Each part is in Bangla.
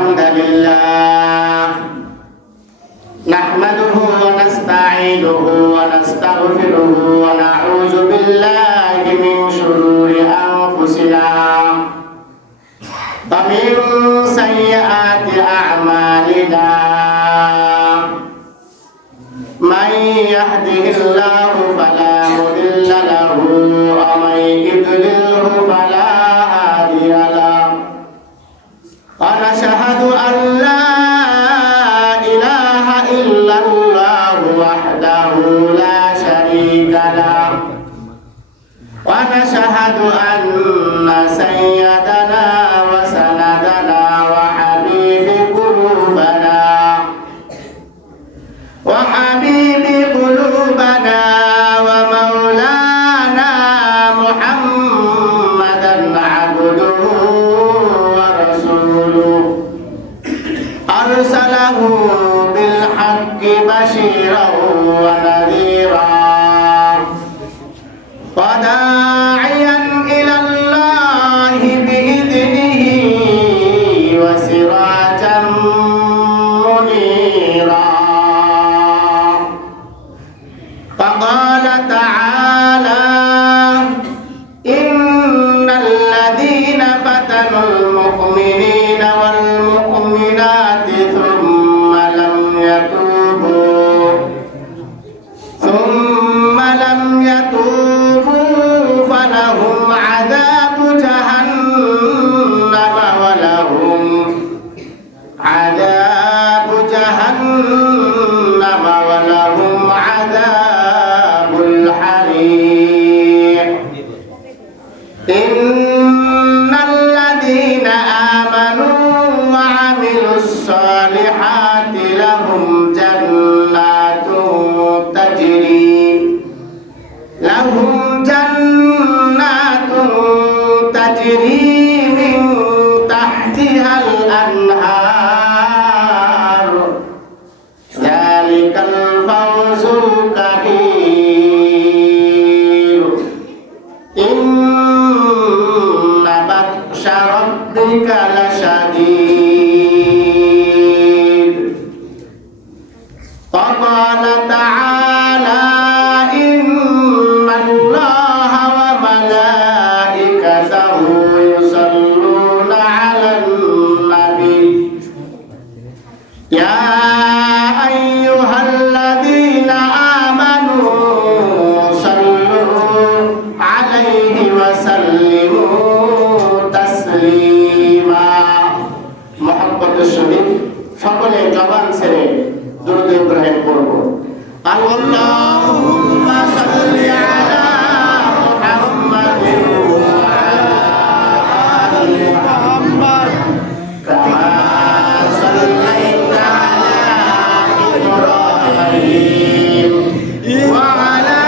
الحمد لله نحمده ونستعينه ونستغفره ونعوذ بالله من شرور أنفسنا ومن سيئات أعمالنا من يهده الله فلا مضل له ومن يضلله فلا هادي له ونشهد أن لا إله إلا الله وحده لا شريك له ونشهد أن سيدنا وسندنا وحبيب قلوبنا ومولانا محمدا عبده ورسوله أرسله بالحق بشيرا ونذيرا وداعيا إلى الله بإذنه وسراجا منيرا فقال تعالى إن الذين فتنوا المؤمنين والمؤمنات ثم لم يتوبوا فلهم عذاب جهنم ولهم عذاب الحريق إن الذين آمنوا وعملوا الصالحات لهم جنات تجري من تحتها الأنهار ذلك الفوز الكبير إن بطش ربك لشديد وقال تعالى إن الله وملائكته يصلون على النبي يا أيها الذين آمنوا صلوا عليه وسلموا تسليما محبت الشريف সকলে জবান ছেড়ে দুরূদ ইব্রাহিম পড়ব আল্লাহুম্মা সাল্লি আলা মুহাম্মাদিন ওয়া আলা আলি মুহাম্মাদ কামা সাল্লাইতা আলা ইব্রাহিম ওয়া আলা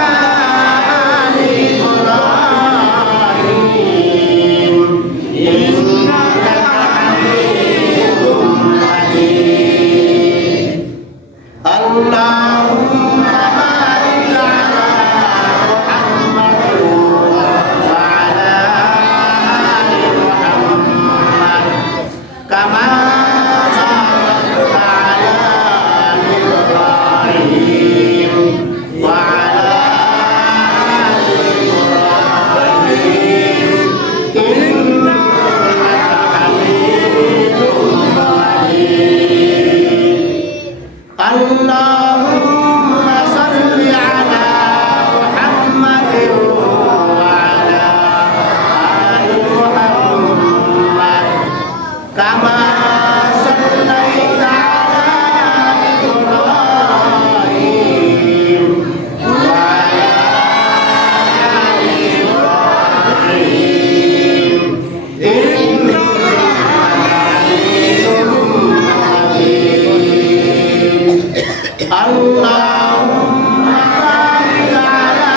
আলি ইব্রাহিম ইন্নাকা হামিদুম মাজিদ اللهم بارك على محمد وعلى آل محمد كما باركت على إبراهيم وعلى آل إبراهيم إنك حميد مجيد اللهم صل على محمد وعلى آل محمد كما صليت على إبراهيم وعلى آل إبراهيم إنك حميد مجيد اللهم بارك على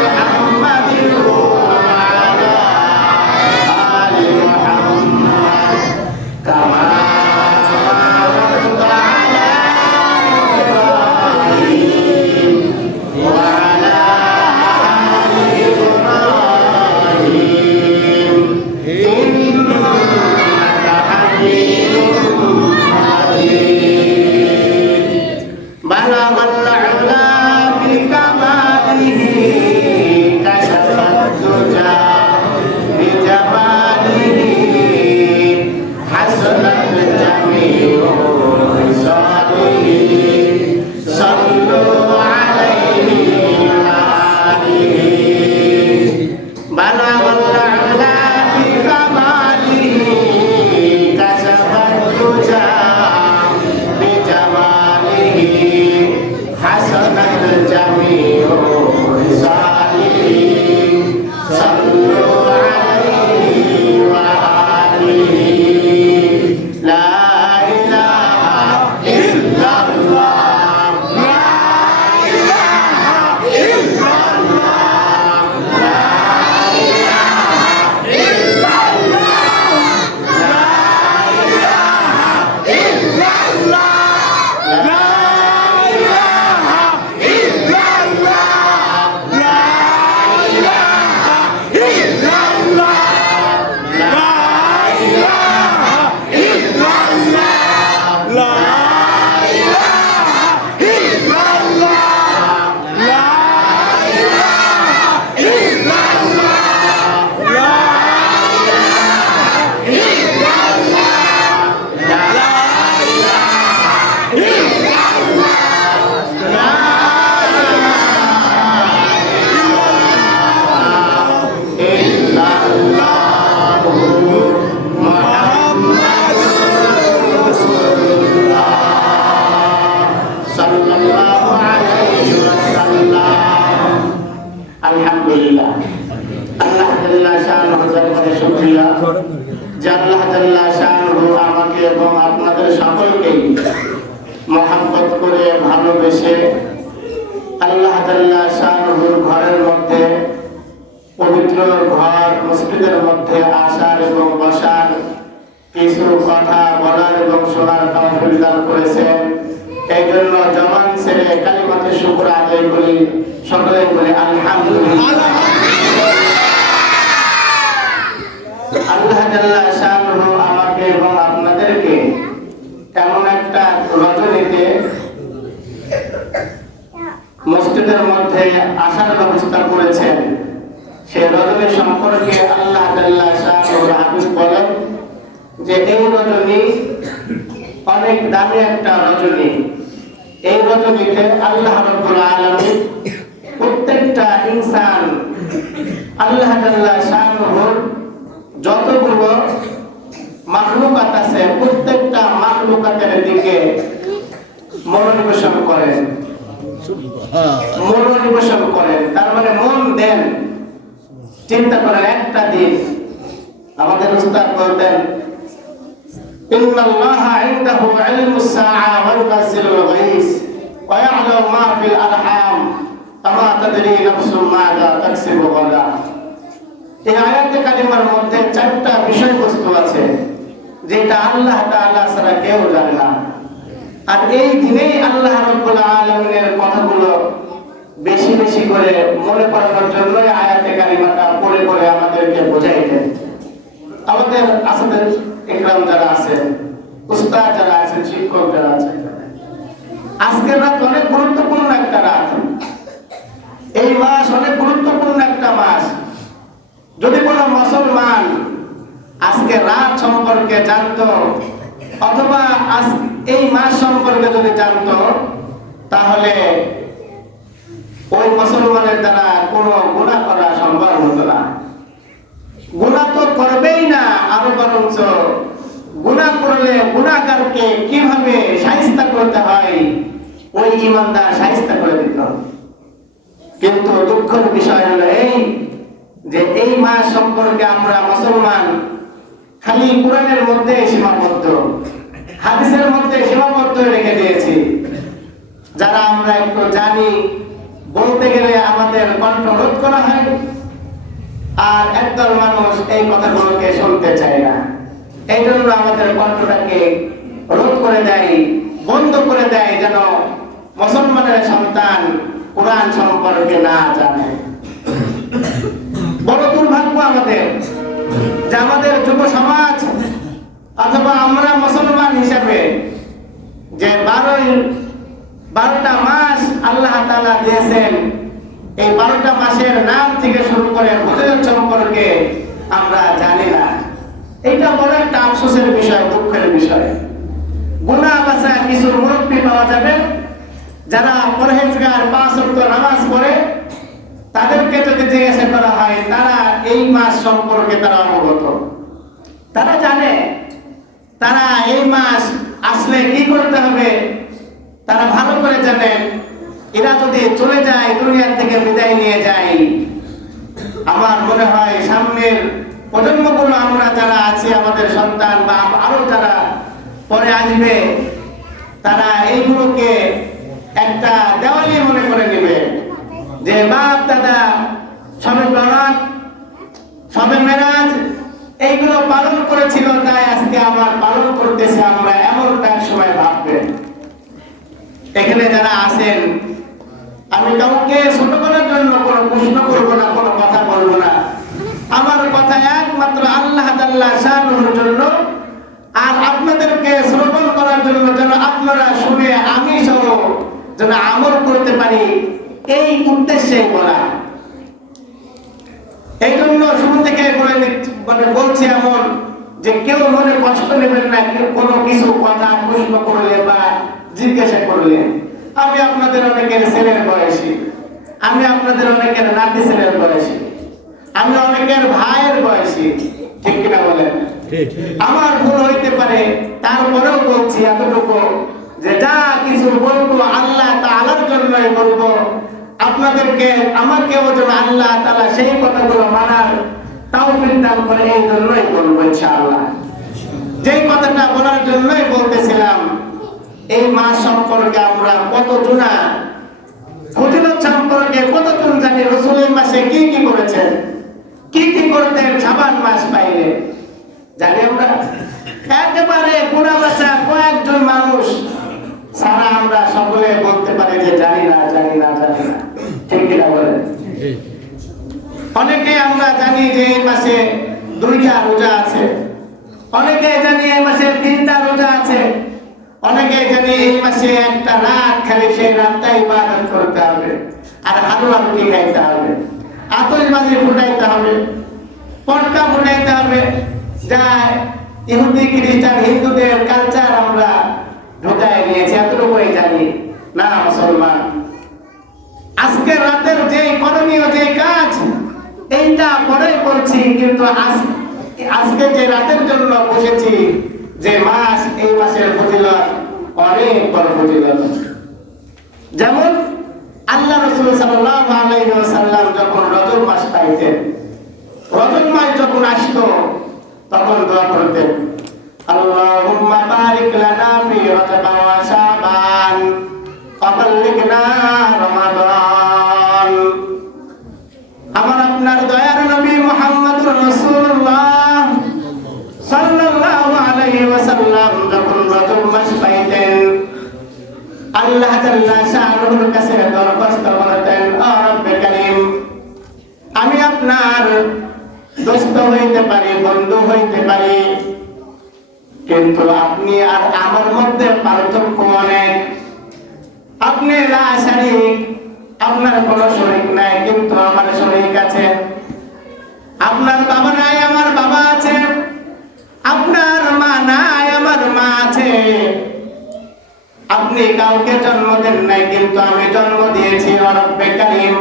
محمد وعلى آل محمد كما باركت على إبراهيم وعلى آل إبراهيم إنك حميد بلغ العلا بكماله كشف الدجى بجماله حسنت جميع خصاله صلوا عليه وآله بلغ العلا بكماله كشف الدجى بجماله حسنت جميع خصاله صلوا عليه وآله لا إله إلا الله لا إله إلا الله لا إله إلا الله لا إله إلا الله لا إله إلا الله لا إله إلا الله لا إله إلا الله لا إله إلا الله لا إله إلا الله لا إله إلا الله لا إله إلا الله لا إلا الله محمد رسول الله صلى الله عليه وسلم الحمد لله আল্লাহ তাআলা শানুহু দরবারে শুকরিয়া যে আল্লাহ তাআলা শানুহু আমাকে এবং আপনাদের সকলকে মহব্বত করে ভালোবেসে আল্লাহ তাআলা শানুহুর ঘরের মধ্যে পবিত্র ঘর মসজিদের মধ্যে আসার এবং বসার কিছু কথা বলার এবং শোনার তৌফিক দান করেছেন। এই জন্য জবান ছেড়ে কালিমাতে শুকর আদায় করি, সকলে বলে আলহামদুলিল্লাহ। আল্লাহ তাআলা শানুহু আমাকে এবং আপনাদেরকে এমন একটা রজনীতে মসজিদের মধ্যে আসার ব্যবস্থা করেছেন। সেই রজনী সম্পর্কে আল্লাহ তাআলা শানুহু হাদিস বলেন যে এই রজনী অনেক দামি একটা রজনী। এই রজনীতে আল্লাহ রাব্বুল আলামিন প্রত্যেকটা ইনসান আল্লাহ তাআলা শানুহুর যতগুলো মাখলুকাত আছে প্রত্যেকটা মাখলুকাতের দিকে মনোনিবেশন করেন, মনোনিবেশন করেন, তার মানে মন দেন। চিন্তা করেন একটা দিন আমাদের উস্তাদ বলতেন ইন্নাল্লাহা ইনদাহু ইলমুস সাআ ওয়া ইউনাজ্জিলুল গায়স ওয়া ইয়া'লামু মা ফিল আরহাম কামা তাদরি নাফসুম মাযা তাকসিবু গাদা। এই আয়াতে কালিমার মধ্যে চারটা বিষয়বস্তু আছে যেটা আল্লাহ তাআলা ছাড়া কেউ জানে না। আর এই দিনেই আল্লাহ রাব্বুল আলামিনের কথাগুলো বেশি বেশি করে মনে করানোর জন্য আয়াতে কারিমাটা পড়ে পড়ে আমাদেরকে বোঝাইতেন। আমাদের আসাদের ইকরাম যারা আছেন, উস্তাদ যারা আছেন, শিক্ষক যারা আছেন, আজকের রাত অনেক গুরুত্বপূর্ণ একটা রাত। এই মাস অনেক গুরুত্বপূর্ণ একটা মাস। যদি কোনো মুসলমান আজকে রাত সম্পর্কে জানতো অথবা এই মাস সম্পর্কে যদি জানতো তাহলে ওই মুসলমানের দ্বারা কোনো গুনাহ করা সম্ভব হতো না। গুনাহ তো করবেই না, আরো বরঞ্চ গুনাহ করলে গুনাহগারকে কিভাবে শায়েস্তা করতে হয় ওই ঈমানদার শায়েস্তা করে দিত। কিন্তু দুঃখের বিষয় হলো এই যে এই মাস সম্পর্কে আমরা মুসলমান খালি কোরআনের মধ্যে সীমাবদ্ধ, হাদিসের মধ্যে সীমাবদ্ধ রেখে দিয়েছি। যারা আমরা একটু জানি বলতে গেলে আমাদের কণ্ঠ রোধ করা হয়, আর একদল মানুষ এই কথাগুলোকে শুনতে চায় না। এই জন্য আমাদের কণ্ঠটাকে রোধ করে দেয়, বন্ধ করে দেয়, যেন মুসলমানের সন্তান কোরআন সম্পর্কে না জানে। বড় দুর্ভাগ্য আমাদের যে আমাদের যুব সমাজ অথবা আমরা মুসলমান হিসাবে যে 12টা মাস আল্লাহ তাআলা দিয়েছেন, এই 12টা মাসের নাম থেকে শুরু করে ফজিলত সম্পর্কে আমরা জানি না। এটা বড় একটা আফসোসের বিষয়, দুঃখের বিষয়। গুনাহ বাঁচা কিছু মুরব্বী পাওয়া যাবে যারা পরহেজগার, 5 ওয়াক্ত নামাজ পড়ে, তাদেরকে যদি জিজ্ঞাসা করা হয় তারা এই মাস সম্পর্কে তারা অবগত, তারা জানে, তারা এই মাস আসলে কি করতে হবে তারা ভালো করে জানেন। এরা যদি চলে যায়, দুনিয়া থেকে বিদায় নিয়ে যায়, আমার মনে হয় সামনের প্রজন্মগুলো আমরা যারা আছি, আমাদের সন্তান বা আরো যারা পরে আসবে, তারা এইগুলোকে একটা দেওয়ালি মনে করে নেবে যে বাপ দাদা সবে বরাত, সবে মেরাজ এইগুলো পালন করেছিল, তাই আজকে আমার পালন করতেছে আমরা, এমনটা সময় ভাববে। এখানে যারা আছেন, আমি কাউকে ছোট করার জন্য কোনো প্রশ্ন করবো না, কোনো কথা বলবো না। আমার কথা একমাত্র আল্লাহ তাআলা শানুর জন্য, আর আপনাদেরকে শ্রবণ করার জন্য, যেন আপনারা শুনে আমি সহ যেন আমল করতে পারি, এই উদ্দেশ্যে বলা। এই জন্য শুরু থেকে বলছি এমন যে কেউ মনে কষ্ট নেবেন না, কেউ কোনো কিছু কথা প্রশ্ন করলে বা জিজ্ঞাসা করলে। আমি আপনাদের অনেকের ছেলের বয়সী, আমি আপনাদের অনেকের নাতি ছেলের বয়সী, আমি অনেকের ভাইয়ের বয়সী, ঠিক কিনা বলেন? আমার ভুল হইতে পারে, তারপরেও বলছি এতটুকু যে যা কিছু বলবো আল্লাহ তাআলার জন্যই বলবো। আপনাদেরকে, আমাকেও যেন আল্লাহ তাআলা সেই কথাগুলো মানার তাওফিক দান করে, এই জন্যই বলবো ইনশাআল্লাহ। যেই কথাটা বলার জন্যই বলতেছিলাম, এই মাস সম্পর্কে আমরা কতজন ফজিলত সম্পর্কে কতজন জানি, রাসূল এই মাসে কি কি করেছেন, কি কি করতেন শাবান মাস পাইলে জানি আমরা? একেবারে পুরা বাচ্চা কয়েকজন মানুষ সারা আমরা সকলে বলতে পারি যে জানি না, জানি না, জানি না, ঠিক কিনা বলেন? অনেকে আমরা জানি যে এই মাসে 2টা রোজা আছে, অনেকে জানি এই মাসে 3টা রোজা আছে, অনেকে জানি এই মাসে একটা রাত খালি সেই রাতটা ইবাদত করতে হবে, আর হালুয়া রুটি খাইতে হবে, আতশবাজি ফুটাইতে হবে, পটকা ফুটাইতে হবে। যা ইহুদি খ্রিস্টান হিন্দুদের কালচার আমরা ঢোকায় নিয়েছি, এতটুকুই জানি না মুসলমান। আজকে রাতের যে করণীয় যে কাজ, এইটা পরে বলছি, কিন্তু আজকে যে রাতের জন্য বসেছি, যে মাস, এই মাসের ফজিলত অনেক বড় ফজিলত। যেমন আল্লাহ রাসূল সাল্লাল্লাহু আলাইহি ওয়াসাল্লাম যখন রজব মাস পাইতেন, রজব মাস যখন আসতো, তখন দোয়া করতেন, আল্লাহুম্মা বারিক লানা ফি রজব ওয়া শাবান ওয়া বাল্লিগনা রমাদান। আমার আপনার দয়ার নবী মুহাম্মদুর রাসূলুল্লাহ সাল্লাল্লাহু আলাইহি ওয়াসাল্লাম যখন রজব মাস পাইতেন, আল্লাহ তাআলা শানুর কাছে দরখাস্ত করতেন, ও রব্বে কারীম, আমি আপনার দোস্ত হইতে পারি, বন্ধু হইতে পারি, কিন্তু আপনি আর আমার মধ্যে পার্থক্য অনেক। আপনি লা শারীক, আপনার কোনো শরীক নাই, কিন্তু আমার শরীক আছে। আপনার বাবা নাই, আমার বাবা আছে। আপনার মা নাই, আমার মা আছে। আপনি কাউকে জন্ম দেন নাই, কিন্তু আমি জন্ম দিয়েছি। ও রব্বে কারীম,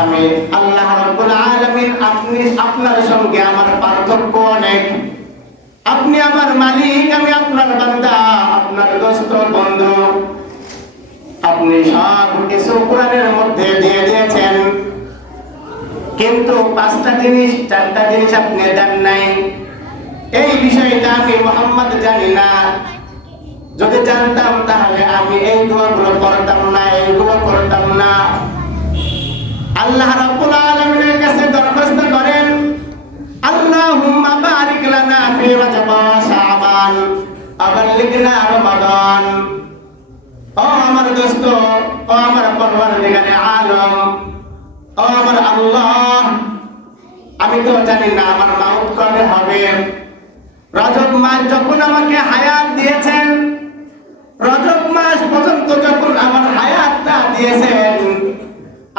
আমি আল্লাহ রাব্বুল আলামিন, আপনি, আপনার সঙ্গে আমার পার্থক্য অনেক। আপনি আমার মালিক, আমি আপনার বান্দা, আপনার দোস্ত, বন্ধু। আপনি সব কিছু কোরআনের মধ্যে দিয়ে দিয়েছেন, কিন্তু 5টা জিনিস, 4টা জিনিস আপনি দেন নাই। এই বিষয়টা আমি মুহাম্মদ জানি না। যদি জানতাম তাহলে আমি এই দোয়াগুলো করতাম না, এইগুলো করতাম না। আল্লাহ রাব্বুল আলামিনের কাছে দরখাস্ত করেন, আল্লাহুম্মা বারিক লানা ফি রজব ওয়া শাবান ওয়া বাল্লিগনা রমাদান। ও আমার দোস্ত, ও আমার পরওয়ারদিগারে আলম, ও আমার আল্লাহ, আমি তো জানি না আমার মাউত কবে হবে, রজব মাস যখন আমাকে হায়াত দিয়েছেন, রজব মাস পর্যন্ত যখন আমার হায়াতটা দিয়েছেন,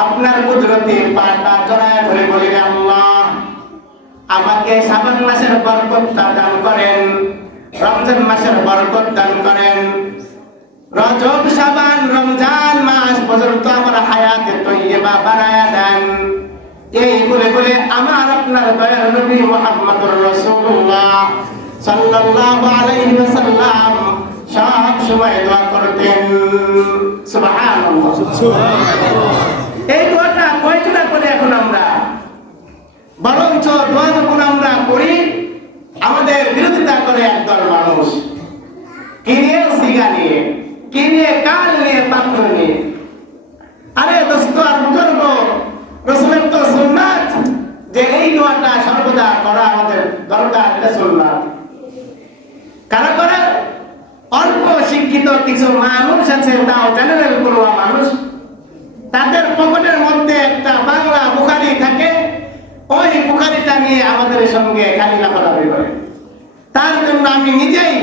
আপনার কুদরতে পাটা জড়ায় ধরে বলি, আল্লাহ আমাকে শাবান মাসের বরকতটা দান করেন, রমজান মাসের বরকত দান করেন, রজব শাবান রমজান মাস পর্যন্ত আমার হায়াতে তৈয়বা বানায়া দেন। এই বলে বলে আমার আপনার দয়ার নবী মুহাম্মদুর রাসূলুল্লাহ সাল্লাল্লাহু আলাইহি ওয়াসাল্লাম সব সময় দোয়া করতেন। সুবহানাল্লাহ, সুবহানাল্লাহ। এই দোয়াটা কয়টা করে এখন আমরা, বরঞ্চ দোয়া যখন আমরা করি আমাদের বিরোধিতা করে একদল মানুষ, কি নিয়ে? সিগা নিয়ে, কি নিয়ে? কাল নিয়ে, পাত্র নিয়ে। আরে দোস্ত আর বুজুর্গ, রাসূলের তো সুন্নাত যে এই দোয়াটা সর্বদা করা আমাদের দরকার, এটা সুন্নাত। কারা করে? অল্প শিক্ষিত কিছু মানুষ আছে, তাও জেনারেল পড়ুয়া মানুষ, তাদের পকেটের মধ্যে একটা বাংলা বুখারী থাকে, ওই বুখারীটা নিয়ে আমাদের সঙ্গে খালি লাফালাফি করে। তার জন্য আমি নিজেই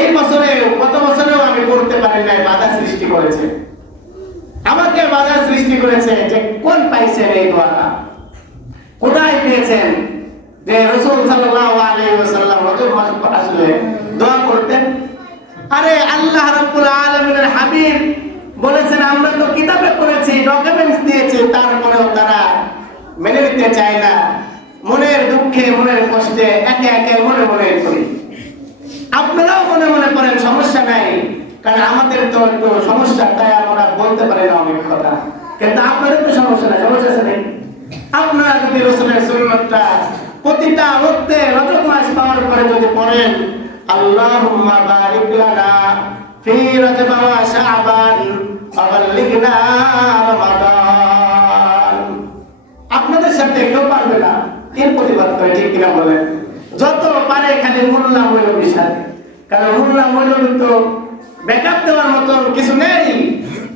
এই বছরে, গত বছরেও আমি পড়তে পারি নাই, বাধা সৃষ্টি করেছে, আমাকে বাধা সৃষ্টি করেছে যে কোন পাইছেন এই দোয়াটা, কোথায় পেয়েছেন যে রাসূল সাল্লাল্লাহু আলাইহি ওয়াসাল্লাম রজব মাস আসলে দোয়া করতেন। আরে আল্লাহ রাব্বুল আলামিনের হাবিব বলেছেন, আমরা তো কিতাবে পড়েছি, ডকুমেন্টস দিয়েছে, তারপরেও তারা মেনে নিতে চায় না। মনের দুঃখে, মনের কষ্টে একে একে মনে মনে করি। আপনারাও মনে মনে করেন, সমস্যা নাই, কারণ আমাদের তো একটু সমস্যা, তাই আমরা বলতে পারি না অনেক কথা, কিন্তু আপনাদের তো সমস্যা নাই, সমস্যা আছে নেই। আপনারা যদি রাসূলের সুন্নাতটা প্রতিটা ওয়াক্তে রজব মাস পাওয়ার পরে যদি পড়েন, আল্লাহুম্মা বারিক লানা ফি রজব ওয়া শাবান ওয়া বাল্লিগনা রমাদান, আপনাদের সাথে কেউ পারবে না এর প্রতিবাদ করে, ঠিক কিনা বলেন? যত পারে খালি মোল্লা মৌলবীর সাথে, কারণ মোল্লা মৌলবী তো ব্যাকআপ দেওয়ার মতন কিছু নেই,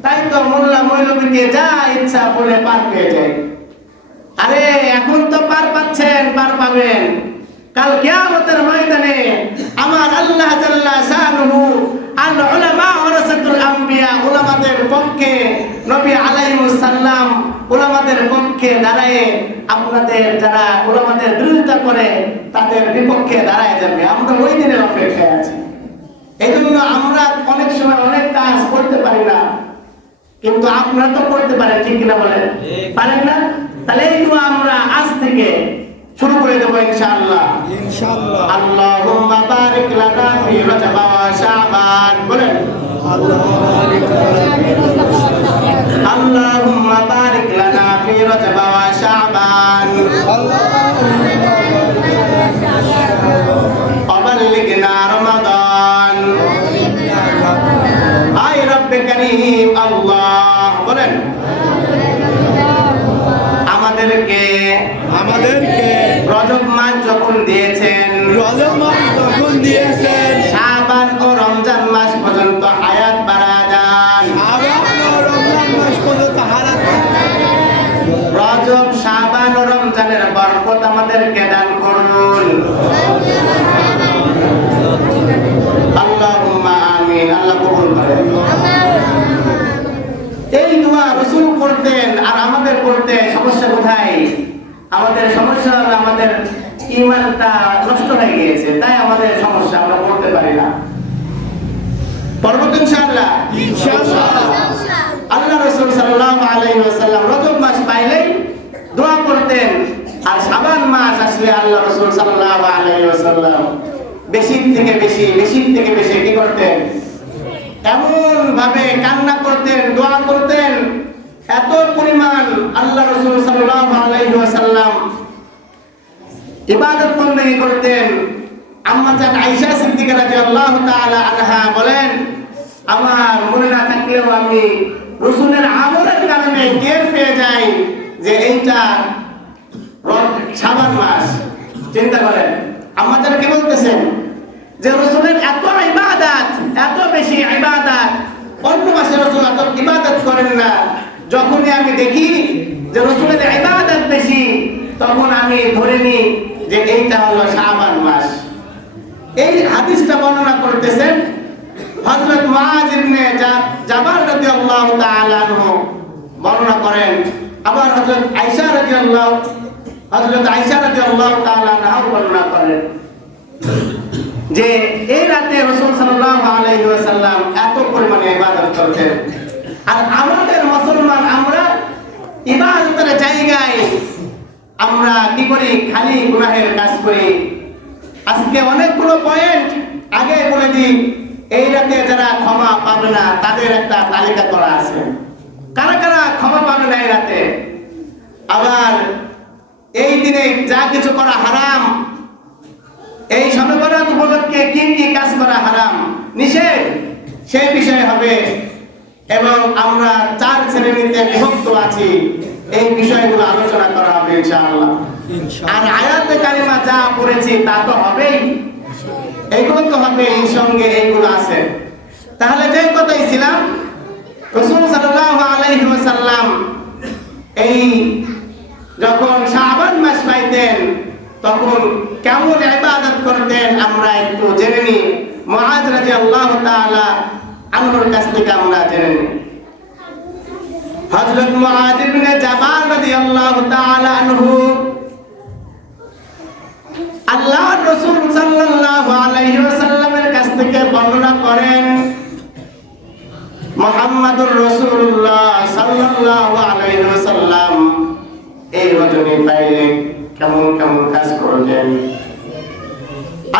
তাই তো মোল্লা মৌলবীকে যা ইচ্ছা বলে পার পেয়ে যায়। আরে এখন তো পার পাচ্ছেন, পার পাবেন কাল কিয়ামতের ময়দানে। আমার আল্লাহ জাল্লা শানুহু আল উলামা ওয়ারাসাতুল আম্বিয়া, উলামাদের পক্ষে নবী আলাইহিস সালাম উলামাদের পক্ষে দাঁড়ায়, আপনাদের যারা উলামাদের বিরোধিতা করে তাদের বিপক্ষে দাঁড়ায় যাবে। আমরা ওই দিনের অপেক্ষায় আছি। এজন্য আমরা অনেক সময় অনেক কাজ করতে পারি না, কিন্তু আপনারা তো করতে পারেন, ঠিক কিনা বলেন? পারেন না? তাহলে এই দোয়া আমরা আজ থেকে শুরু করে দেব ইনশাআল্লাহ। ইনশাআল্লাহ। আল্লাহুম্মা বারিক লানা ফি রজব ওয়া শাবান, বলেন আল্লাহুম্মা বারিক লানা ফি রজব ওয়া শাবান ওয়া বাল্লিগনা রমাদান। আয় রব্বে কারীম আল্লাহ, বলেন আমাদেরকে রজব মাস যখন দিয়েছেন, শাবান ও রমজান মাস পর্যন্ত হায়াত বাড়া যান। রজব, শাবান ও রমজানের বরকত আমাদেরকে দান করুন। আল্লাহুম্মা আমিন। আল্লাহ কবুল করেন। এই দোয়া রাসূল করতেন, আর আমাদের করতে সমস্যা কোথায়? আমাদের সমস্যা হলো আমাদের ঈমানটা নষ্ট হয়ে গিয়েছে, তাই আমাদের সমস্যা, আমরা করতে পারি না। পরবর্তী ইনশাআল্লাহ, ইনশাআল্লাহ আল্লাহ রাসূল সাল্লাল্লাহু আলাইহি ওয়াসাল্লাম রজব মাস পাইলেই দোয়া করতেন, আর শাবান মাস আসলে আল্লাহ রাসূল সাল্লাল্লাহু আলাইহি ওয়াসাল্লাম বেশি থেকে বেশি কি করতেন? এমন ভাবে কান্না করতেন, দোয়া করতেন, এত পরিমাণ আল্লাহ রাসূল সাল্লাল্লাহু আলাইহি ওয়াসাল্লাম ইবাদত বন্দেগী করতেন। আম্মা জান আয়েশা সিদ্দিকা রাদিয়াল্লাহু তাআলা আনহা বলেন, আমার মনে না থাকলেও আমি রাসূলের আমলের কারণে টের পেয়ে যাই যে এইটা শাবান মাস। চিন্তা করেন, আম্মা জান কি বলতেছেন যে রাসূলের এত ইবাদত, এত বেশি ইবাদত, অন্য মাসে রাসূল এত ইবাদত করেন না। যখনই আমি দেখি যে রাসূলের ইবাদত বেশি, তখন আমি ধরে নিই যে এইটা হলো শাবান মাস। এই হাদিসটা বর্ণনা করতেছেন হযরত মুআয ইবনে জাবাল রাদিয়াল্লাহু তাআলা আনহু বর্ণনা করেন। আবার হযরত আয়েশা রাদিয়াল্লাহু তাআলা আনহা বর্ণনা করেন যে এই রাতে রাসূল সাল্লাল্লাহু আলাইহি ওয়াসাল্লাম এত পরিমাণে ইবাদত করতেন। আর আমাদের মুসলমান আমরা ইবাদতের জায়গায় আমরা কি করি? খালি গুনাহের কাজ করি। আজকে অনেকগুলো পয়েন্ট আগে বলে দিই, এই রাতে যারা ক্ষমা পাবে না তাদের একটা তালিকা করা আছে, কারা কারা ক্ষমা পাবে না এই রাতে। আবার এই দিনে যা কিছু করা হারাম, এই শবে বরাত উপলক্ষে কি কি কাজ করা হারাম নিষেধ সেই বিষয় হবে। এবং আমরা 4 শ্রেণীতে বিভক্ত আছি, এই বিষয়গুলো আলোচনা করা হবে ইনশাআল্লাহ। আর আয়াতে কারিমা যা পড়েছি তা তো হবেই, এইগুলো তো হবে, এর সঙ্গে এইগুলো আছে। তাহলে যে কথাই ছিলাম, রাসূল সাল্লাল্লাহু আলাইহি ওয়াসাল্লাম এই যখন শাবান মাস পাইতেন তখন কেমন ইবাদত করতেন আমরা একটু জেনে নিই। মুআয রাদিয়াল্লাহু তাআলা আনহুর কাছ থেকে আমরা জেনে নিই। হযরত মুআয ইবনে জাবাল রাদিয়াল্লাহু তাআলা আনহু আল্লাহর রাসূল সাল্লাল্লাহু আলাইহি ওয়াসাল্লামের কাছ থেকে বর্ণনা করেন, মুহাম্মাদুর রাসূলুল্লাহ সাল্লাল্লাহু আলাইহি ওয়াসাল্লাম এই রজনী পাইলে কেমন কেমন কাজ করতেন।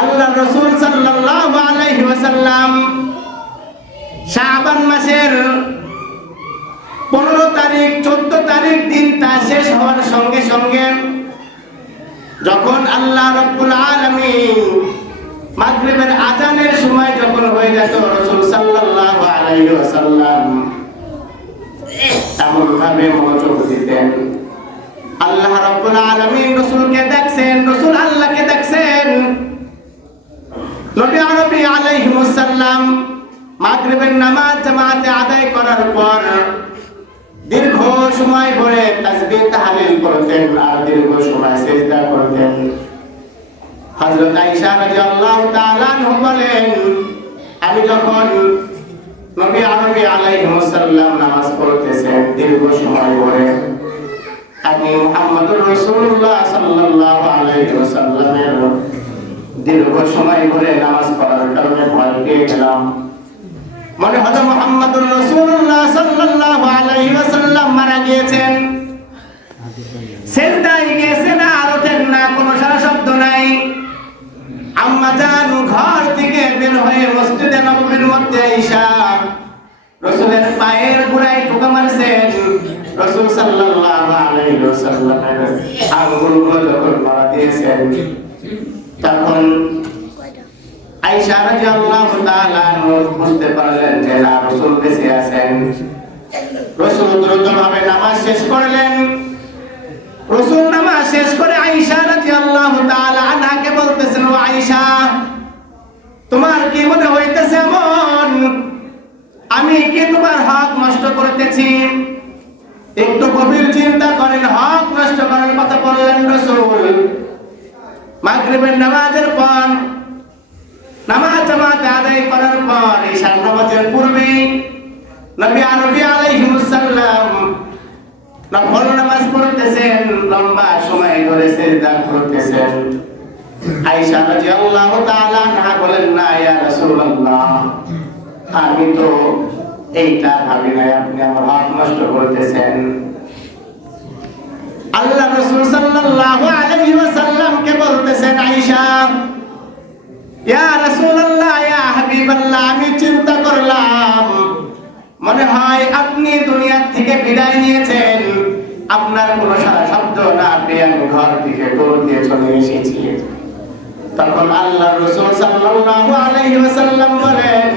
আল্লাহর রাসূল সাল্লাল্লাহু আলাইহি ওয়াসাল্লাম শাবান মাসের 15 তারিখ 14 তারিখ দিনটা শেষ হওয়ার সঙ্গে সঙ্গে যখন আল্লাহ রাব্বুল আলামিন মাগরিবের আযানের সময় যখন হয়ে যেত, রাসূল সাল্লাল্লাহু আলাইহি ওয়াসাল্লাম এমন ভাবে মনোযোগ দিতেন। আল্লাহ রাব্বুল আলামিন রাসূলকে দেখছেন, রাসূল আল্লাহকে দেখছেন। নবী আরবি আলাইহিস সালাম মাগরিবের নামাজ জামাতে আদায় করার পর দীর্ঘ সময় ধরে তাসবিহ তাহলিল করতেন আর দীর্ঘ সময় সিজদা করতেন। হযরত আয়েশা রাদিয়াল্লাহু তাআলা আনহা বলেন, আমি যখন নবী আরবি আলাইহিস সালাম নামাজ পড়তেছেন দীর্ঘ সময় ধরে, আমি মুহাম্মদুর রাসূলুল্লাহ সাল্লাল্লাহু আলাইহি ওয়াসাল্লামের দীর্ঘ সময় ধরে নামাজ পড়ার কারণে ভয় পেয়ে গেলাম। মনে হলো মুহাম্মদুর রাসূলুল্লাহ সাল্লাল্লাহু আলাইহি ওয়াসাল্লাম মারা গিয়েছেন, সিজদায় গিয়েছেন আর ওঠেন না, কোনো সারা শব্দ নাই। আম্মা জান ঘর থেকে বের হয়ে মসজিদে নববীর মধ্যে আয়েশা রাসূলের পায়ের গোড়ায় ঠোকা মারছেন। রাসূল সাল্লাল্লাহু আলাইহি ওয়াসাল্লামের আঙ্গুলগুলো যখন মারা দিয়েছেন তখন আয়েশা রাদিয়াল্লাহু তাআলা বুঝতে পারলেন যে না, রাসূল বেঁচে আছেন। রাসূল দ্রুতভাবে নামাজ শেষ করলেন। রাসূল নামাজ শেষ করে আয়েশা রাদিয়াল্লাহু তাআলা আনহাকে বলতেছেন, ও আয়েশা, তোমার কি মনে হইতেছে এমন আমি কি তোমার হক নষ্ট করতেছি? একটু গভীর চিন্তা করেন, হক নষ্ট করার কথা বললেন রাসূল। মাগরিবের নামাজের পর নামাজ জামাতে আদায় করার পর ঈশার নামাজের পূর্বে নবী আরবি আলাইহিস সালাম নফল নামাজ পড়তেছেন, লম্বা সময় ধরে সিজদা করতেছেন। আয়েশা রাদিয়াল্লাহু তাআলা আনহা বলেন, না ইয়া রাসূলুল্লাহ, আমি তো এইটা ভাবি নাই আপনি আমার হক নষ্ট করতেছেন। আল্লাহ রাসূল সাল্লাল্লাহু আলাইহি ওয়াসাল্লামকে বলতেছেন, আয়েশা, ইয়া রাসূলুল্লাহ, ইয়া হাবিবাল্লাহ, আমি চিন্তা করলাম মনে হয় আপনি দুনিয়া থেকে বিদায় নিয়েছেন, আপনার কোনো সারা শব্দ না পেয়ে আমি ঘর থেকে দৌড় দিয়ে চলে এসেছি। তখন আল্লাহ রাসূল সাল্লাল্লাহু আলাইহি ওয়াসাল্লাম বলেন,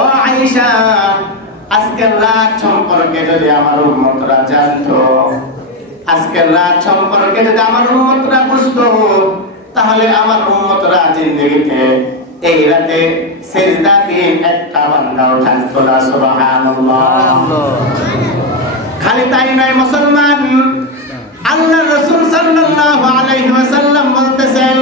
ও আয়েশা, আজকের রাত সম্পর্কে যদি আমার উম্মতরা জানতো, আজকের রাত সম্পর্কে যদি আমার উম্মতরা বুঝতো, তাহলে আমার উম্মতরা জিন্দেগিতে এই রাতে সিজদাবিহীন একটা বান্দাও থাকতো না। সুবহানাল্লাহ। খালি তাই নয় মুসলমান, আল্লাহ রাসূল সাল্লাল্লাহু আলাইহি ওয়াসাল্লাম বলতেছেন,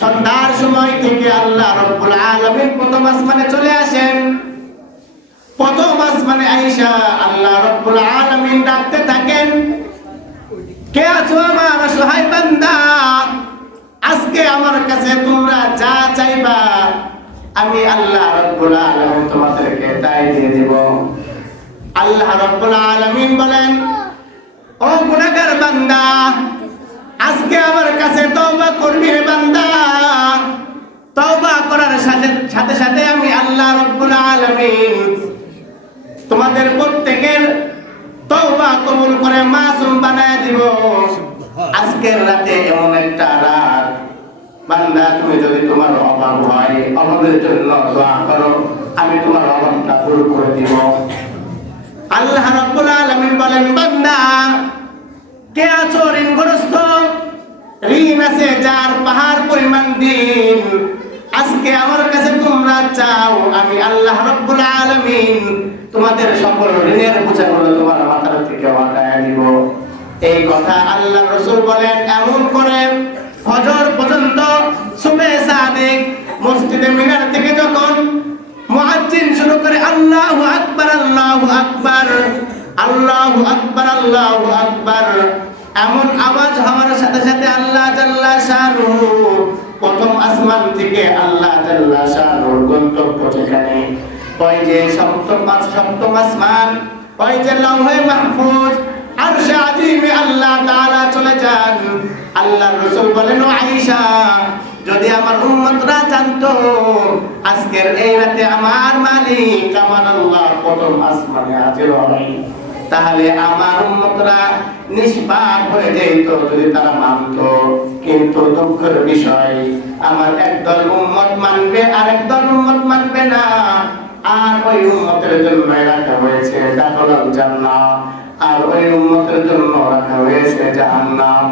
সন্ধ্যার সময় থেকে আল্লাহ রাব্বুল আলামিন প্রথম আসমানে চলে আসেন। প্রথম আসমানে আয়েশা আল্লাহ রাব্বুল আলামিন ডাকতে থাকেন, কে আছো আমার অসহায় বান্দা? আজকে আমার কাছে তোমরা যা চাইবা আমি আল্লাহ রাব্বুল আলামিন তোমাদেরকে তাই দিয়ে দেব। আল্লাহ রাব্বুল আলামিন বলেন, ও গুনাহগার বান্দা, আজকে আমার কাছে তওবা করবি রে বান্দা। তওবা করার সাথে সাথে আমি আল্লাহ রাব্বুল আলামিন তোমাদের প্রত্যেকের তওবা কবুল করে মাসুম বানায় দিব। আজকের রাতে এমন একটা রাত, বান্দা তুমি যদি তোমার অভাব হয়, অভাবের জন্য দোয়া করো, আমি তোমার অভাবটা দূর করে দিব। আল্লাহ রাব্বুল আলামিন বলেন, বান্দা কে আছো ঋণগ্রস্ত? ঋণ আছে যার পাহাড় পরিমাণ দিন, আজকে আমার কাছে তোমরা চাও, আমি আল্লাহ রাব্বুল আলামিন তোমাদের সকল ঋণের বোঝাগুলো তোমার মাথার থেকে হটায় দিব। এই কথা আল্লাহ রাসূল বলেন। এমন করে ফজর পর্যন্ত সুবহে সাদিক মসজিদে মিনার থেকে যখন মুয়াজ্জিন শুরু করে আল্লাহু আকবার আল্লাহু আকবার আল্লাহু আকবার আল্লাহু আকবার, এমন আওয়াজ হওয়ার সাথে সাথে আল্লাহ জাল্লা শানুহু প্রথম আসমান থেকে আল্লাহ জাল্লা শানুর গন্তব্য যেখানে, ওই যে সপ্তম আসমান, ওই যে লাওহে মাহফুজ আরশে আজিমে আল্লাহ তাআলা চলে যান। আল্লাহর রাসূল বলেন, ও আয়েশা, যদি আমার উম্মতরা জানতো আজকের এই রাতে আমার মালিক আমার আল্লাহ প্রথম আসমানে হাজির হয়, তাহলে আমার উম্মতরা নিষ্পাপ হয়ে যেত যদি তারা মানতো। কিন্তু দুঃখের বিষয়, আমার একদল উম্মত মানবে আর একদল উম্মত মানবে না, আর ওই উম্মতের জন্য রাখা হয়েছে দাখিলুল জান্নাহ, আর ওই উম্মতের জন্য রাখা হয়েছে জাহান্নাম।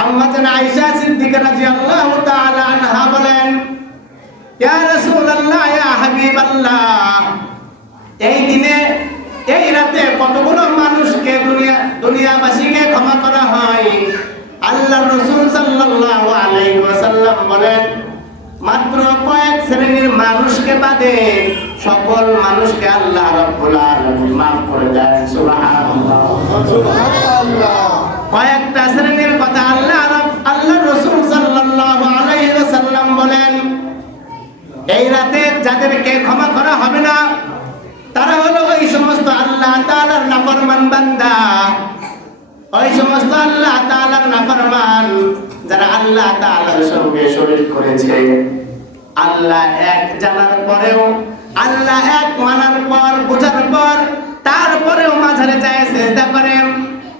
আম্মা জান আয়েশা সিদ্দিকা রাদিয়াল্লাহু তাআলা আনহা বলেন, ইয়া রাসূলুল্লাহ, ইয়া হাবিবাল্লাহ, এই দিনে এই রাতে কতগুলো মানুষকে দুনিয়াবাসীকে ক্ষমা করা হয়। আল্লাহর রাসূল সাল্লাল্লাহু আলাইহি ওয়াসাল্লাম বলেন, মাত্র কয়েক শ্রেণীর মানুষকে বাদে সকল মানুষকে আল্লাহ রাব্বুল আলামিন মাফ করে দেন। সুবহানাল্লাহ, সুবহানাল্লাহ। কয়েকটা শ্রেণীর কথা আল্লাহর রাসূল সাল্লাল্লাহু আলাইহি ওয়াসাল্লাম বলেন, এই রাতে যাদেরকে ক্ষমা করা হবে না তারা হলো ওই সমস্ত আল্লাহ তাআলার নাফরমান বান্দা, ওই সমস্ত আল্লাহ তাআলার নাফরমান যারা আল্লাহ তাআলার সঙ্গে শরীক করেছে। আল্লাহ এক জানার পরেও, আল্লাহ এক মানার পর, বোঝার পর, তারপরেও মাঝারে যায় সিজদা করে,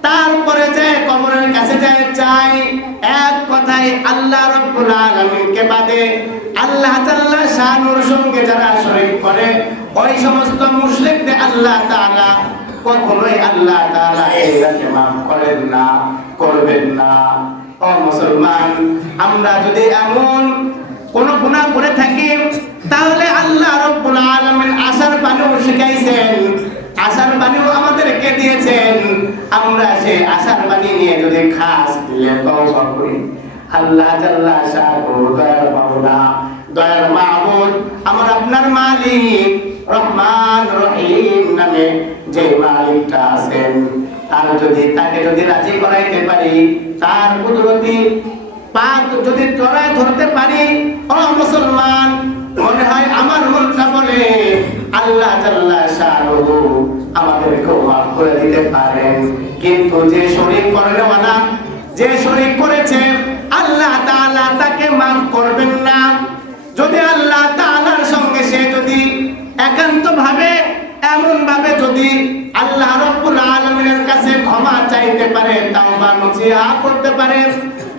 তারপরে যায় কবরের কাছে যায় চাই, এক কথায় আল্লাহ রাব্বুল আলামিনকে বাদে আল্লাহ তাআলা শানুর সঙ্গে যারা শরীক করে, ওই সমস্ত মুশরিকদের আল্লাহ তাআলা কখনোই আল্লাহ তাআলা এই রাতে মাফ করেন না, করবেন না। ও মুসলমান, আমরা যদি এমন কোন গুনাহ করে থাকি তাহলে আল্লাহ রাব্বুল আলামিন আশার বাণীও শিখাইছেন, আশার বাণীও আমাদেরকে দিয়েছেন। আমরা সেই আশার বাণী নিয়ে যদি খাস দিলে তওবা করি, আল্লাহ জাল্লা শানুহু দয়ার মাওলা, দয়ার মাবুদ, আমার আপনার মালিক রহমান রহিম নামে যে মালিকটা আছেন, আর তাকে যদি রাজি করাইতে পারি, তার কুদরতি পাক যদি জড়ায় ধরতে পারি, ও মুসলমান, মনে হয় আমার মনটা বলে আল্লাহ জাল্লা শানুহু আমাদেরকে মাফ করে দিতে পারেন। কিন্তু যে শরীক করেওয়ালা, যে শরীক করেছে, আল্লাহ তাআলা তাকে মাফ করবেন না। যদি আল্লাহ তাআলার সঙ্গে সে যদি একান্ত ভাবে, এমন ভাবে যদি আল্লাহ রাব্বুল আলামিনের কাছে ক্ষমা চাইতে পারে, তাওবা নসিহা করতে পারে,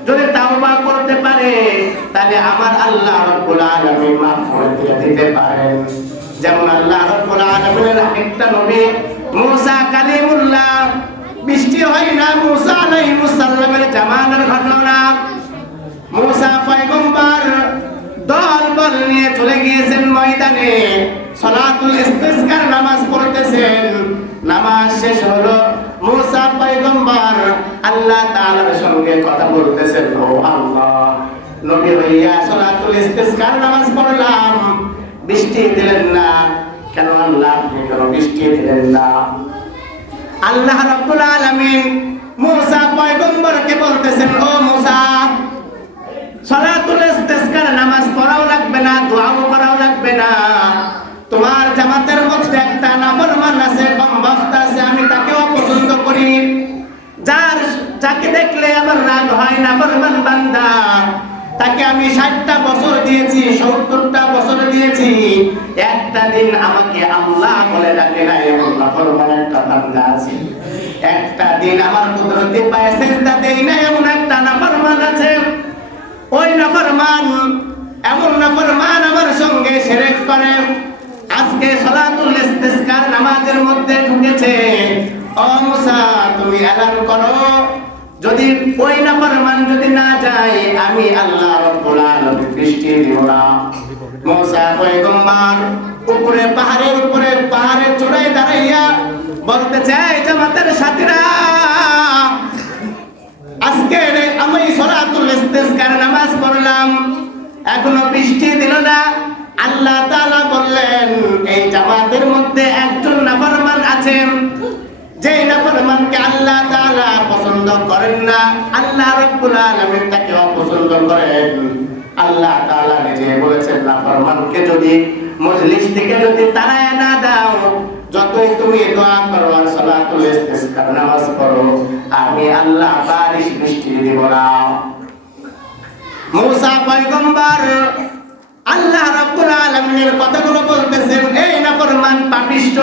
যদি তাওবা করতে পারে, তাহলে আমার আল্লাহ রাব্বুল আলামিন মাফ করে দিতে পারেন। যেমন আল্লাহ রাব্বুল আলামিনের একটা নবী মুসা কালিমুল্লাহ, বৃষ্টি হয় না মুসা আলাইহিস সালামের জামানার ঘটনা। মুসা পয়গম্বর দলবল নিয়ে চলে গিয়েছেন ময়দানে, সালাতুল ইস্তিসকার নামাজ পড়তেছেন। নামাজ শেষ হলো, মুসা পয়গম্বর আল্লাহ তাআলার সঙ্গে কথা বলতেছেন, ও আল্লাহ, নবী হইয়া সালাতুল ইস্তিসকার নামাজ পড়লাম, বৃষ্টি দিলেন না কেন? আল্লাহ আপনি কেন বৃষ্টি দিলেন না? আল্লাহ রাব্বুল আলামিন মুসা পয়গম্বরকে বলতেছেন, ও মুসা, সালাতুল ইস্তিসকার নামাজ পড়াও লাগবে না, দোয়াও করাও লাগবে না। তোমার জামাতের মধ্যে একটা নাফরমান আছে, কম বক্তা আছে, আমি তাকেও পছন্দ করি। যাকে দেখলে আমার রাগ হয়, নাফরমান বান্দা, তাকে আমি 60টা বছর দিয়েছি, 70টা বছর দিয়েছি, একটা দিন আমাকে আল্লাহ বলে ডাকে না, এমন নাফরমান একটা বান্দা আছে। একটা দিন আমার কুদরতি পায়ে সিজদা দেই না, এমন একটা নাফরমান আছে। ওই নাফরমান, এমন নাফরমান আমার সঙ্গে শিরক করে, আজকে সালাতুল ইস্তিসকার নামাজের মধ্যে ঢুকেছে। ও মুসা, তুমি এলান করো, যদি ওই নাফরমান যদি না যায়, আমি আল্লাহ রাব্বুল আলামিন বৃষ্টি দিব না। মুসা পয়গম্বর উপরে পাহাড়ের উপরে, পাহাড়ের চূড়ায় দাঁড়াইয়া বলতে চাই, জামাতের সাথীরা, আজকে আমি সালাতুল ইস্তিসকার নামাজ পড়লাম, এখনো বৃষ্টি দিল না। আল্লাহ তাআলা বললেন, এই জামাতের মধ্যে একজন নাফরমান আছে, যে নাফরমানকে আল্লাহ তাআলা পছন্দ করেন না, আল্লাহ রাব্বুল আলামিন তাকে অপছন্দ করেন। আল্লাহ তাআলা নিজে বলেছেন, নাফরমানকে যদি মজলিস থেকে যদি তাড়ায় না দাও, যতই তুমি দোয়া করো আর সালাতুল ইস্তিসকার নামাজ পড়ো, আমি আল্লাহ বারিশ বৃষ্টি দিব না। মুসা পয়গম্বর আল্লাহ রাব্বুল আলামিনের কথাগুলো বলতেছেন, এই নাফরমান পাপিষ্ঠ,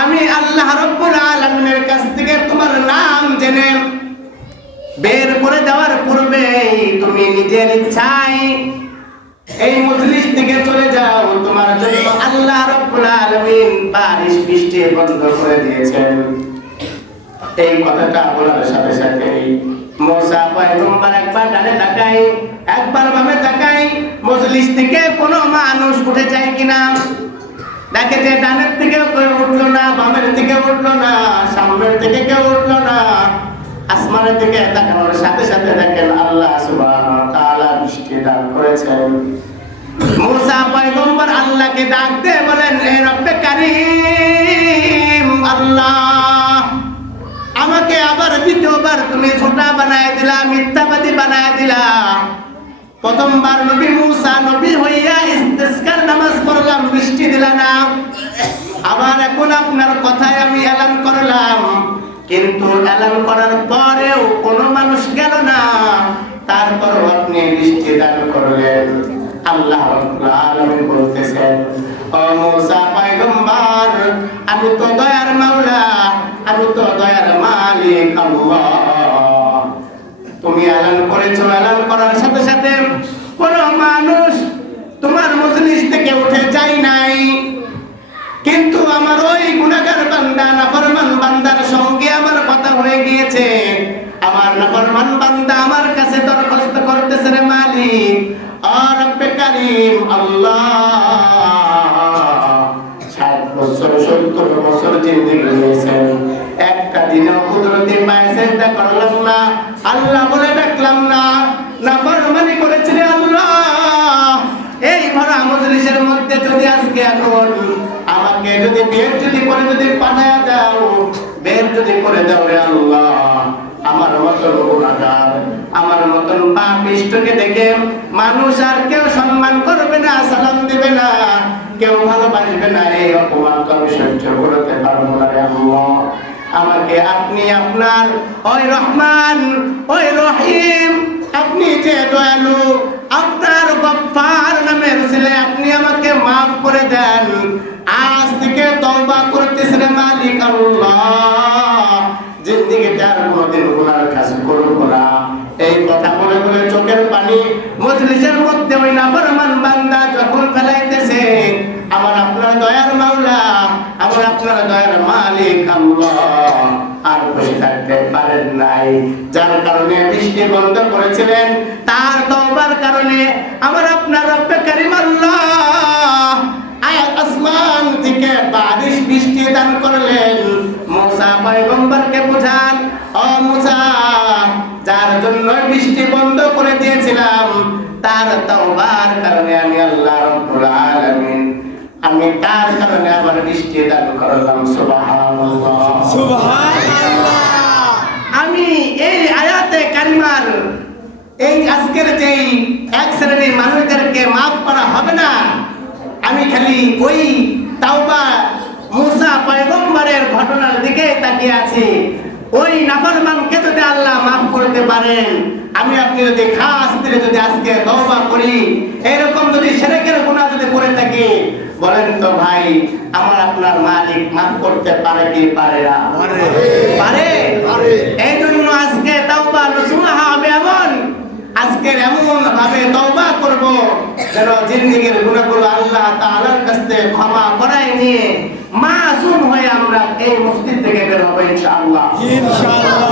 আমি আল্লাহ রাব্বুল আলামিনের কাছ থেকে তোমার নাম জেনে বের করে দেওয়ার পূর্বে তুমি নিজের ইচ্ছায় এই মজলিস থেকে চলে যাও, তোমার জন্য আল্লাহ রাব্বুল আলামিন বারিশ বৃষ্টি বন্ধ করে দিয়েছেন। এই কথাটা বলার সাথে সাথে মুসা পয়গম্বর একবার ডানে তাকাই, একবার বামে তাকাই, মজলিস থেকে কোনো মানুষ উঠে যায় কিনা। দেখে যে ডানের থেকে কেউ উঠলো না, বামের থেকে উঠলো না, সামনের থেকে কেউ উঠলো না। আসমানের দিকে তাকানোর সাথে সাথে দেখেন আল্লাহ সুবহানাহু ওয়া তাআলা বৃষ্টি দান করেছেন। মুসা পয়গম্বর আল্লাহকে ডাক দিয়ে বলেন, হে রব্বে কারীম আল্লাহ, আমাকে আবার দ্বিতীয়বার তুমি ছোটা বানায় দিলা, মিথ্যাবাদী বানায় দিলা। প্রথমবার নবী মুসা নবী হইয়া ইস্তিসকার নামাজ পড়লাম, বৃষ্টি দিলা না। আবার এখন আপনার কথায় আমি এলান করলাম, কিন্তু এলান করার পরেও কোনো মানুষ গেল না, তারপর আপনি বৃষ্টি দান করলেন। আল্লাহ রাব্বুল আলামিন বলতেছেন, ও মুসা পয়গম্বর, আমি তো দয়ার মাওলা, আমি তো দয়ার মালিক আল্লাহ। তুমি এলান করেছো, এলান করার সাথে সাথে কোন মানুষ তোমার মজলিস থেকে উঠে যায় নাই, কিন্তু আমার ওই গুনাহগার বান্দা, নাফরমান বান্দার সঙ্গে আমার কথা হয়ে গিয়েছে। আমার নাফরমান বান্দা আমার কাছে দরখাস্ত করতেছে, রে মালিক, ও রব্বে কারীম আল্লাহ, 60 বছর 70 বছর জিন্দেগি নিয়েছেন, একটা দিনও কুদরতি পায়ে সিজদা করলাম না, আল্লাহ বলে ডাকলাম না, নাফরমানি করেছিলে আল্লাহ। এই ভরা মজলিসের মধ্যে যদি আজকে এখন আমাকে যদি বের যদি করে যদি পাঠায়া দাও, বের যদি করে দাও রে আল্লাহ, আমার মতন গুনাহগার, আমার মতন পাপিষ্ঠকে দেখে মানুষ আর কেউ সম্মান করবে না, সালাম দিবে না, কেউ ভালোবাসবে না। এই অপমান তো আমি সহ্য করতে পারবো না রে আল্লাহ। আমাকে আপনি আপনার ওই রহমান, ওই রহিম, আপনি যে দয়ালু, আপনার গফফার নামের ছেলে, আপনি আমাকে মাফ করে দেন। আজ থেকে তওবা করতেছি রে মালিক আল্লাহ, জিন্দেগিতে আর কোনোদিন গুনার কাজ করব না। এই কথা বলে বলে চোখের পানি মজলিসের মধ্যে ওই নাফরমান বান্দা যখন ফেলাইতেছে, আমার আপনার দয়ার মাওলা, আমার আপনার দয়ার মালিক আল্লাহ আর বসে থাকতে পারেন নাই। যার কারণে বৃষ্টি বন্ধ করেছিলেন, তার তওবার কারণে আমার আপনার রব্বে কারীম আল্লাহ আসমান থেকে বারিশ বৃষ্টি দান করলেন। মুসা পয়গম্বরকে বুঝান, ও মুসা, যার জন্য বৃষ্টি বন্ধ করে দিয়েছিলাম, তার তাওবার কারণে আমি আল্লাহ রাব্বুল আলামিন আমি তার কারণে আবার বৃষ্টি দান করলাম। সুবহানাল্লাহ সুবহানাল্লাহ। আমি এই আয়াতে কারিমার এই আজকের যেই এক শ্রেণীর মানুষদেরকে মাফ করা হবে না, আমি খালি ওই তাওবা মুসা পয়গম্বরের ঘটনার দিকে তাকিয়ে আছি। ওই নাফরমানকে যদি আল্লাহ মাফ করতে পারেন, আমি আপনি যদি খাস করে যদি আজকে তওবা করি, এরকম যদি শিরকের গুনাহ যদি করে থাকি, বলেন তো ভাই আমার আপনার মালিক মাফ করতে পারে কি পারে না? পারে। এই জন্য আজকে তাওবা নসুহা হবে এমন, আজকের এমন ভাবে তওবা করব যেন জিন্দেগীর গুনাহগুলো আল্লাহ তাআলার কাছে ক্ষমা করায় নিয়ে মাসুম হয়ে আমরা এই মসজিদ থেকে বের হব ইনশাআল্লাহ। ইনশাআল্লাহ।